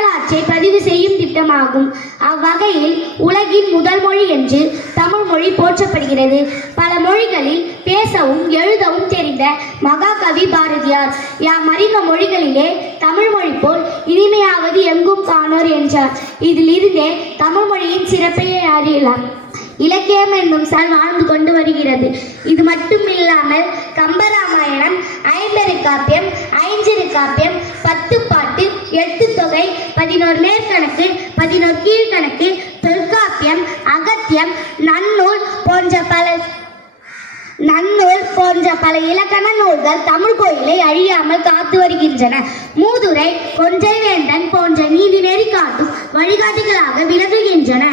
வரலாற்றை பதிவு செய்யும் திட்டமாகும். அவ்வகையில் உலகின் முதல் மொழி என்று தமிழ் மொழி போற்றப்படுகிறது. பல மொழிகளில் பேசவும் எழுதவும் தெரிந்த மகாகவி பாரதியார் யாம் அறிந்த மொழிகளிலே தமிழ் மொழி போல் இனிமையாவது எங்கும் காணோர் என்றார். இதிலிருந்தே தமிழ் மொழியின் சிறப்பையை அறியலாம். இலக்கியம் என்னும் சொல் வாழ்ந்து கொண்டு வருகிறது. இது மட்டுமில்லாமல் கம்பராமாயணம், ஐம்பெருங்காப்பியம், ஐஞ்சிறுகாப்பியம், 10 பாட்டு, 8 தொகை, 11 மேற்கணக்கு, 11 கீழ்கணக்கு, தொல்காப்பியம், அகத்தியம், நன்னூல் போன்ற பல இலக்கண நூல்கள் தமிழ் கோயிலை அழியாமல் காத்து வருகின்றன. மூதுரை, கொன்றை வேந்தன் போன்ற நீதிநெறி காட்டும் வழிகாட்டிகளாக விளங்குகின்றன.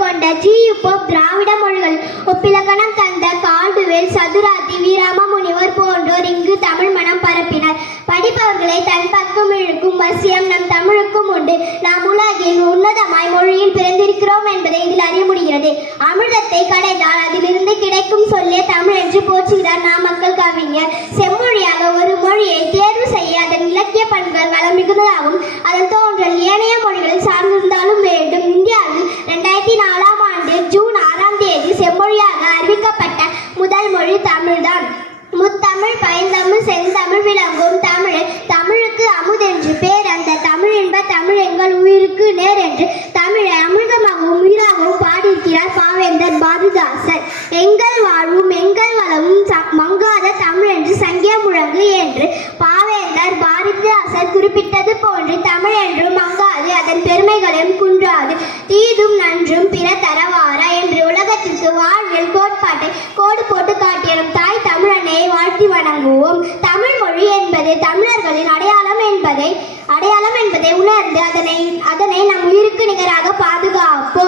கொண்ட ஜி.யு. போப் திராவிட மொழிகள் ஒப்பிலக்கணம் தந்த கால்டுவேல், சதுராத்தி, வீராம முனிவர் போன்றோர் இங்கு தமிழ் மனம் பரப்பினர். படிப்பவர்களை தன் பக்கம் இழுக்கும் வசியம் நம் தமிழுக்கும் உண்டு. நாம் உலகில் உன்னதமாய் மொழியில் பிறந்திருக்கிறோம் என்பதை இதில் அறிய முடிகிறது. அமிர்தத்தை கடைந்தால் அதிலிருந்து கிடைக்கும் சொல்லே தமிழ் என்று போற்றுகிறார் நாமக்கல் கவிஞர். செம்மொழியாக ஒரு மொழியை தேர்வு செய்ய அதன் இலக்கிய பண்புகள் வளம் மிகுந்ததாகவும் அதன் தோன்றல் ஏனைய மொழிகளில் சார்ந்திருந்தாலும் வேண்டும். இந்தியாவில் 2004ஆம் ஆண்டு ஜூன் 6ஆம் தேதி செம்மொழியாக அறிவிக்கப்பட்ட முதல் மொழி தமிழ்தான். முத்தமிழ், பைந்தமிழ், செந்தமிழ் விளங்கும் தமிழ், தமிழுக்கு அமுதென்று பேர். அந்த தமிழ் என்ப தமிழ் எங்கள் உயிருக்கு நேர் என்று தமிழை அமிர்தமாகவும் உயிராகவும் பாடியிருக்கிறார் பாவேந்தர் பாரதிதாசன். எங்கள் வாழ்வும் எங்கள் வளமும் மங்காத தமிழ் என்று சங்கிய முழங்கு என்று பாவேந்தர் பாரதிதாசர் குறிப்பிட்டது போன்று தமிழ் என்றும் மங்காது, அதன் பெருமைகளும் குன்றாது, தீதும் நன்றும் பிற தரவாரா என்று உலகத்திற்கு வாழ்வில் கோட்பாட்டை கோடு போட்டு காட்டியனும் தாய் தமிழனையை வாழ்த்தி வணங்குவோம். தமிழ் மொழி என்பது தமிழர்களின் அடையாளம் என்பதை உணர்ந்து அதனை நம் உயிருக்கு நிகராக பாதுகாப்போம்.